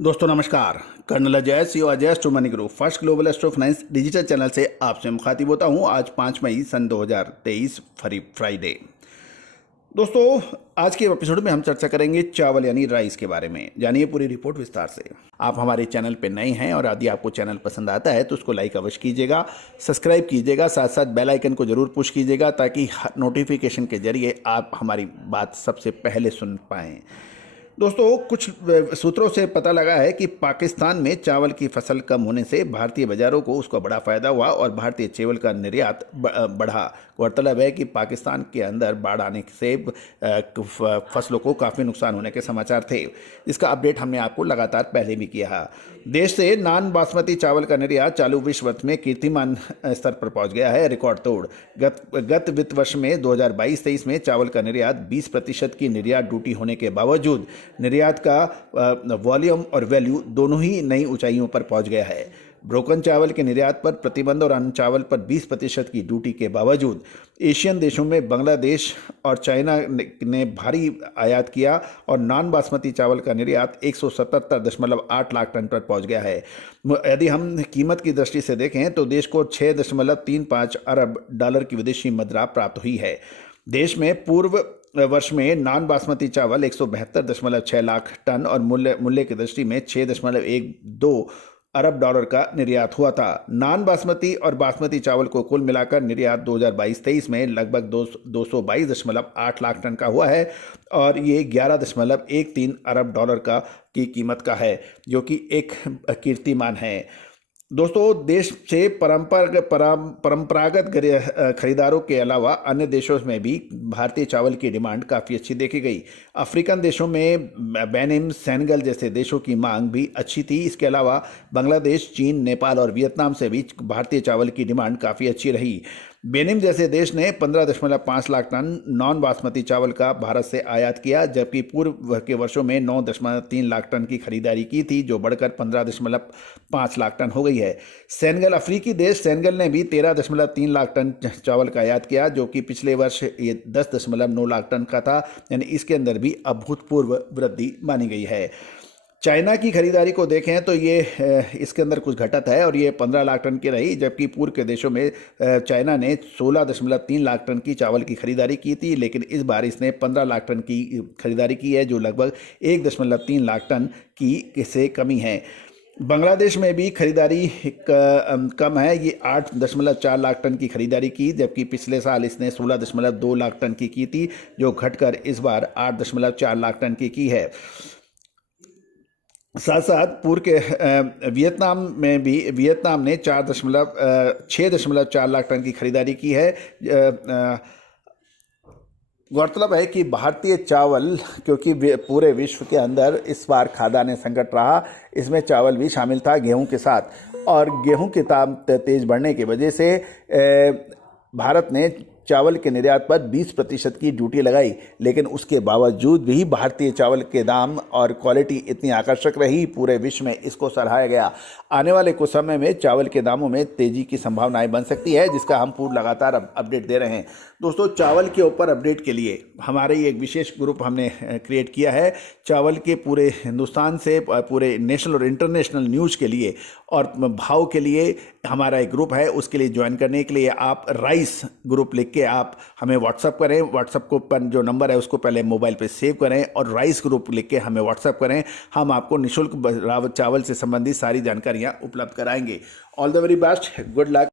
दोस्तों नमस्कार। Colonel Ajay CO Ajay astro money group first global astro finance digital channel से आपसे मुखातिब होता हूं। आज 5 मई सन 2023 फ्राइडे। दोस्तों आज के एपिसोड में हम चर्चा करेंगे चावल यानी राइस के बारे में। जानिए पूरी रिपोर्ट विस्तार से। आप हमारे चैनल पे नए हैं और यदि आपको चैनल पसंद आता है तो उसको लाइक अवश्य कीजिएगा, सब्सक्राइब कीजिएगा, साथ साथ बेल आइकन को जरूर पुश कीजिएगा ताकि नोटिफिकेशन के जरिए आप हमारी बात सबसे पहले सुन पाएँ। दोस्तों कुछ सूत्रों से पता लगा है कि पाकिस्तान में चावल की फसल कम होने से भारतीय बाजारों को उसका बड़ा फायदा हुआ और भारतीय चावल का निर्यात बढ़ा। गौरतलब है कि पाकिस्तान के अंदर बाढ़ आने से फसलों को काफ़ी नुकसान होने के समाचार थे। इसका अपडेट हमने आपको लगातार पहले भी किया। देश से नॉन बासमती चावल का निर्यात चालू विश्व वर्ष में कीर्तिमान स्तर पर पहुंच गया है, रिकॉर्ड तोड़। गत वित्त वर्ष में 2022-23 में चावल का निर्यात 20% की निर्यात ड्यूटी होने के बावजूद निर्यात का वॉल्यूम और वैल्यू दोनों ही नई ऊंचाइयों पर पहुंच गया है। ब्रोकन चावल के निर्यात पर प्रतिबंध और अन्य चावल पर 20% की ड्यूटी के बावजूद एशियन देशों में बांग्लादेश और चाइना ने भारी आयात किया और नॉन बासमती चावल का निर्यात 177.8 लाख टन पर पहुंच गया है। यदि हम कीमत की दृष्टि से देखें तो देश को 6.35 अरब डॉलर की विदेशी मुद्रा प्राप्त हुई है। देश में पूर्व वर्ष में नॉन बासमती चावल 172.6 लाख टन और मूल्य की दृष्टि में 6.12 अरब डॉलर का निर्यात हुआ था। नॉन बासमती और बासमती चावल को कुल मिलाकर निर्यात 2022-23 में लगभग 222.8 लाख टन का हुआ है और ये 11.13 अरब डॉलर की कीमत का है, जो कि एक कीर्तिमान है। दोस्तों देश से परंपरागत खरीदारों के अलावा अन्य देशों में भी भारतीय चावल की डिमांड काफ़ी अच्छी देखी गई। अफ्रीकन देशों में बेनिन, सेनेगल जैसे देशों की मांग भी अच्छी थी। इसके अलावा बांग्लादेश, चीन, नेपाल और वियतनाम से भी भारतीय चावल की डिमांड काफ़ी अच्छी रही। बेनिन जैसे देश ने 15.5 लाख टन नॉन बासमती चावल का भारत से आयात किया, जबकि पूर्व के वर्षों में 9.3 लाख टन की खरीदारी की थी, जो बढ़कर 15.5 लाख टन हो गई है। सेनेगल, अफ्रीकी देश सेनेगल ने भी 13.3 लाख टन चावल का आयात किया, जो कि पिछले वर्ष ये 10.9 लाख टन का था, यानी इसके अंदर भी अभूतपूर्व वृद्धि मानी गई है। चाइना की खरीदारी को देखें तो ये इसके अंदर कुछ घटत है और ये 15 लाख टन की रही, जबकि पूर्व के देशों में चाइना ने 16.3 लाख टन की चावल की खरीदारी की थी, लेकिन इस बार इसने 15 लाख टन की खरीदारी की है, जो लगभग 1.3 लाख टन की से कमी है। बांग्लादेश में भी खरीदारी कम है, ये 8.4 लाख टन की खरीदारी की, जबकि पिछले साल इसने 16.2 लाख टन की थी, जो घटकर इस बार 8.4 लाख टन की है। साथ साथ पूर्व के वियतनाम ने 6.4 लाख टन की खरीदारी की है। गौरतलब है कि भारतीय चावल, क्योंकि पूरे विश्व के अंदर इस बार खाद्यान्न संकट रहा, इसमें चावल भी शामिल था गेहूं के साथ, और गेहूं के दाम तेज बढ़ने की वजह से भारत ने चावल के निर्यात पर 20% की ड्यूटी लगाई, लेकिन उसके बावजूद भी भारतीय चावल के दाम और क्वालिटी इतनी आकर्षक रही, पूरे विश्व में इसको सराहा गया। आने वाले कुछ समय में चावल के दामों में तेजी की संभावनाएं बन सकती है, जिसका हम पूर्ण लगातार अपडेट दे रहे हैं। दोस्तों चावल के ऊपर अपडेट के लिए हमारे एक विशेष ग्रुप हमने क्रिएट किया है। चावल के पूरे हिंदुस्तान से पूरे नेशनल और इंटरनेशनल न्यूज़ के लिए और भाव के लिए हमारा एक ग्रुप है। उसके लिए ज्वाइन करने के लिए आप राइस ग्रुप लिख के आप हमें व्हाट्सअप करें। व्हाट्सअप को पर जो नंबर है उसको पहले मोबाइल पे सेव करें और राइस ग्रुप लिख के हमें व्हाट्सअप करें। हम आपको निःशुल्क चावल से संबंधित सारी जानकारियाँ उपलब्ध कराएंगे। All the very best, good luck.